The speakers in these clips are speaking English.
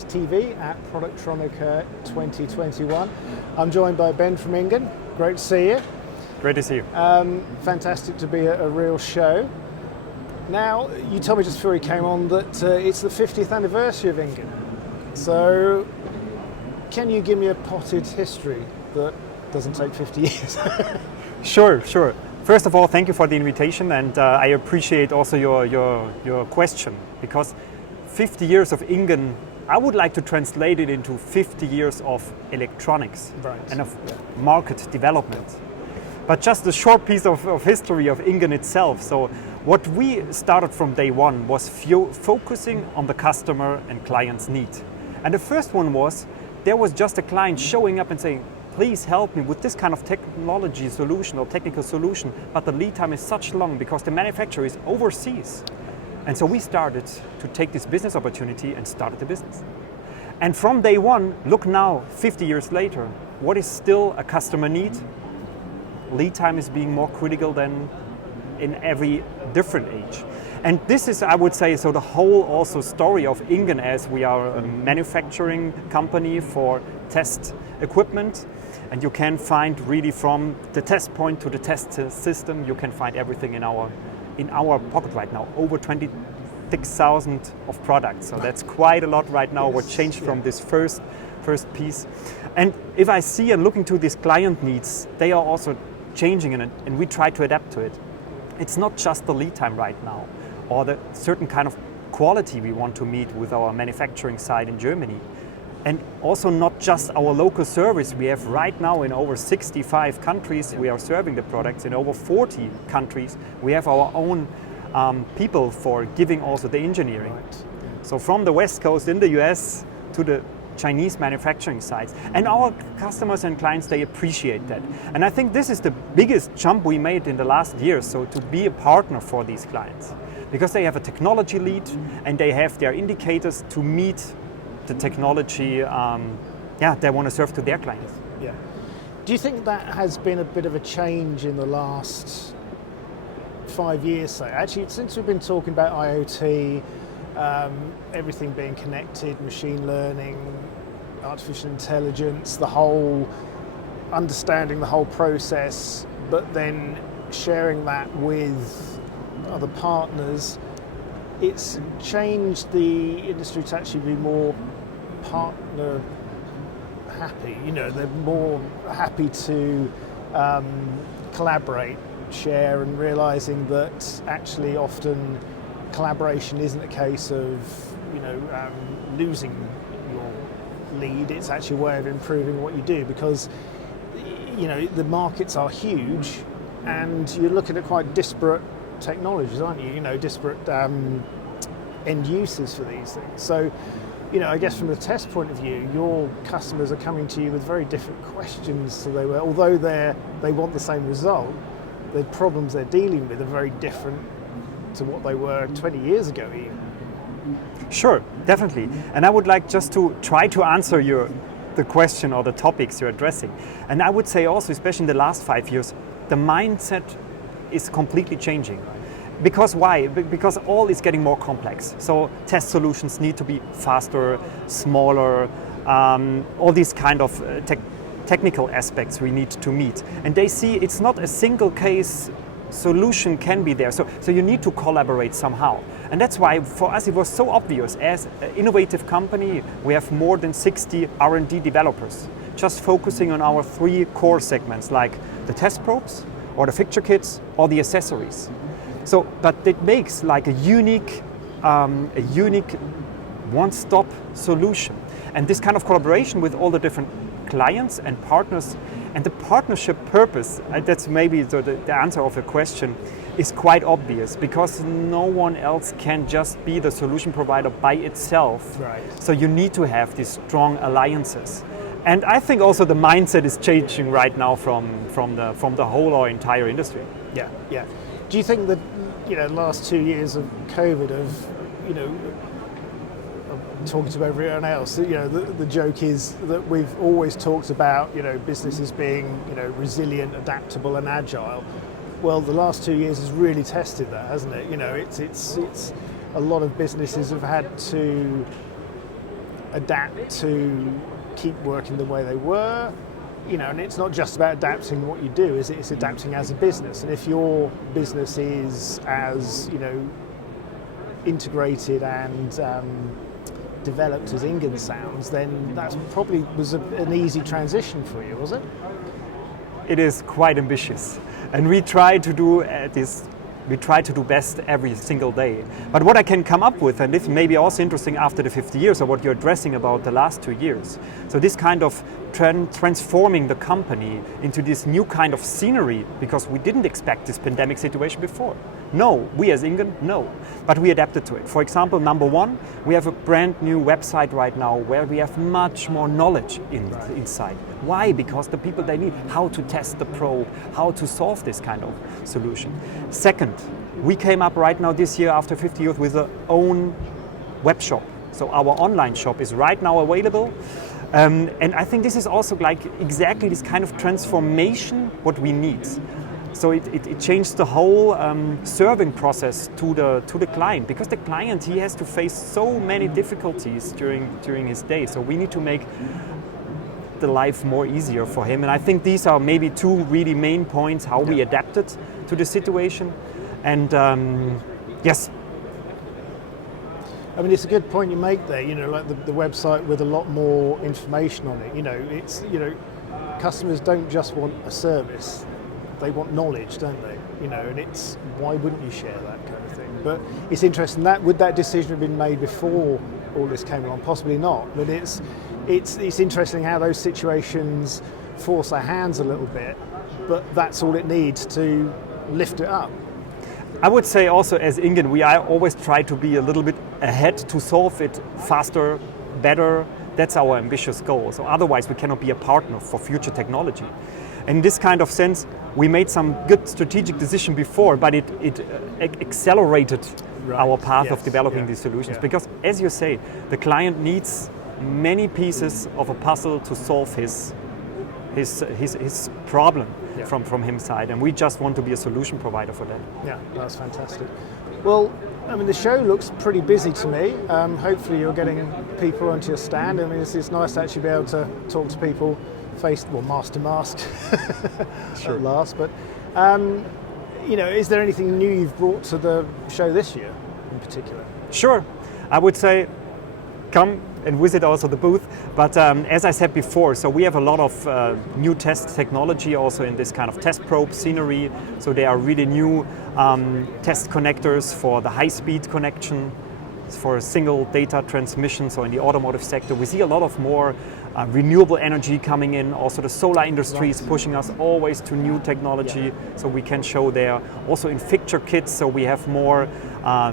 Connect TV at Productronica 2021. I'm joined by Ben from Ingun. Great to see you. Great to see you. Fantastic to be a real show. Now, you told me just before you came on that it's the 50th anniversary of Ingun. So, can you give me a potted history that doesn't take 50 years? Sure. First of all, thank you for the invitation, and I appreciate also your question, because 50 years of Ingun, I would like to translate it into 50 years of electronics and of market development. But just a short piece of history of Ingun itself. So what we started from day one was focusing on the customer and client's need. And the first one was, there was just a client showing up and saying, please help me with this kind of technology solution or technical solution, but the lead time is such long because the manufacturer is overseas. And so we started to take this business opportunity and started the business. And from day one, look now, 50 years later, what is still a customer need? Lead time is being more critical than in every different age. And this is, I would say, so the whole also story of Ingun, as we are a manufacturing company for test equipment. And you can find really from the test point to the test system, you can find everything in our pocket right now, over 26,000 of products. So that's quite a lot right now, what changed from this first piece. And if I see and look into these client needs, they are also changing in it, and we try to adapt to it. It's not just the lead time right now, or the certain kind of quality we want to meet with our manufacturing site in Germany. And also not just our local service. We have right now in over 65 countries, we are serving the products. In over 40 countries, we have our own people for giving also the engineering. Right. So from the West Coast in the US to the Chinese manufacturing sites. And our customers and clients, they appreciate that. And I think this is the biggest jump we made in the last years, so to be a partner for these clients. Because they have a technology lead and they have their indicators to meet the technology they want to serve to their clients. Yeah. Do you think that has been a bit of a change in the last 5 years, say? Actually, since we've been talking about IoT, everything being connected, machine learning, artificial intelligence, the whole understanding the whole process, but then sharing that with other partners, it's changed the industry to actually be more partner happy. You know, they're more happy to collaborate, share, and realizing that actually often collaboration isn't a case of, losing your lead. It's actually a way of improving what you do, because the markets are huge and you're looking at quite disparate technologies, aren't you? Disparate end uses for these things. So, I guess from the test point of view, your customers are coming to you with very different questions. So although they want the same result, the problems they're dealing with are very different to what they were 20 years ago even. Sure, definitely. And I would like just to try to answer the question or the topics you're addressing. And I would say also, especially in the last 5 years, the mindset is completely changing. Because why? Because all is getting more complex. So test solutions need to be faster, smaller, all these kind of technical aspects we need to meet. And they see it's not a single case solution can be there. So you need to collaborate somehow. And that's why for us it was so obvious. As an innovative company, we have more than 60 R&D developers, just focusing on our 3 core segments, like the test probes, or the fixture kits, or the accessories. So, but it makes like a unique one-stop solution. And this kind of collaboration with all the different clients and partners, and the partnership purpose, that's maybe the answer of the question, is quite obvious, because no one else can just be the solution provider by itself. Right. So you need to have these strong alliances. And I think also the mindset is changing right now from the whole or entire industry. Yeah. Do you think that the last 2 years of COVID have, talking to everyone else, the joke is that we've always talked about businesses being resilient, adaptable, and agile. Well, the last 2 years has really tested that, hasn't it? It's a lot of businesses have had to adapt to keep working the way they were? You know, and it's not just about adapting what you do, is it? It's adapting as a business. And if your business is as, you know, integrated and developed as Ingun sounds, then that probably was an easy transition for you, was it? It is quite ambitious, and we try to do we try to do best every single day. But what I can come up with, and this may be also interesting after the 50 years, or what you're addressing about the last 2 years. So this kind of transforming the company into this new kind of scenery, because we didn't expect this pandemic situation before. No, we as Ingun, no, but we adapted to it. For example, number one, we have a brand new website right now where we have much more knowledge inside. Why? Because the people, they need how to test the probe, how to solve this kind of solution. Second, we came up right now this year after 50 years with our own web shop. So our online shop is right now available. And I think this is also like exactly this kind of transformation what we need. So it changed the whole serving process to the client, because the client, he has to face so many difficulties during his day. So we need to make the life more easier for him. And I think these are maybe two really main points how we adapted to the situation. And yes. I mean, it's a good point you make there, you know, like the website with a lot more information on it. You know, it's, you know, customers don't just want a service, they want knowledge, don't they? You know, and it's, why wouldn't you share that kind of thing? But it's interesting, that would that decision have been made before all this came along? Possibly not, but it's interesting how those situations force our hands a little bit, but that's all it needs to lift it up. I would say also as Ingun, we always try to be a little bit ahead to solve it faster, better. That's our ambitious goal. So otherwise we cannot be a partner for future technology. In this kind of sense, we made some good strategic decision before, but it accelerated our path of developing these solutions. Because as you say, the client needs many pieces of a puzzle to solve his problem from his side, and we just want to be a solution provider for that. Yeah, that's fantastic. Well, I mean, the show looks pretty busy to me. Hopefully you're getting people onto your stand. I mean, it's nice to actually be able to talk to people mask to mask at last. But, you know, is there anything new you've brought to the show this year in particular? Sure. I would say come and visit also the booth. But as I said before, so we have a lot of new test technology also in this kind of test probe scenery. So there are really new test connectors for the high-speed connection, for a single data transmission. So in the automotive sector, we see a lot of more renewable energy coming in. Also the solar industry is pushing us always to new technology. So we can show there. Also in fixture kits, so we have more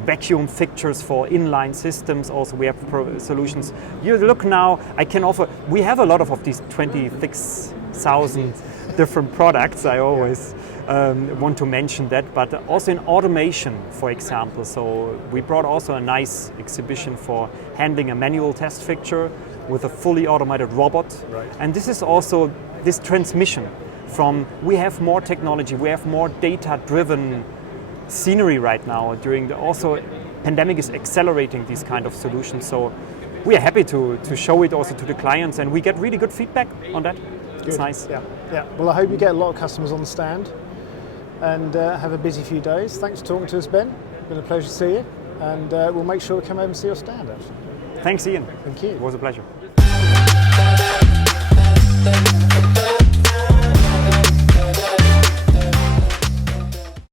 vacuum fixtures for inline systems. Also we have solutions. You look now, I can offer, we have a lot of these 26,000 different products. I always want to mention that, but also in automation, for example. So we brought also a nice exhibition for handling a manual test fixture with a fully automated robot. And this is also this transmission from, we have more technology, we have more data-driven scenery right now. During the also pandemic is accelerating these kind of solutions. So we are happy to show it also to the clients, and we get really good feedback on that. Good. It's nice. Yeah. Well, I hope you get a lot of customers on the stand, and have a busy few days. Thanks for talking to us, Ben. It's been a pleasure to see you, and we'll make sure to come over and see your stand, actually. Thanks, Ian. Thank you. It was a pleasure.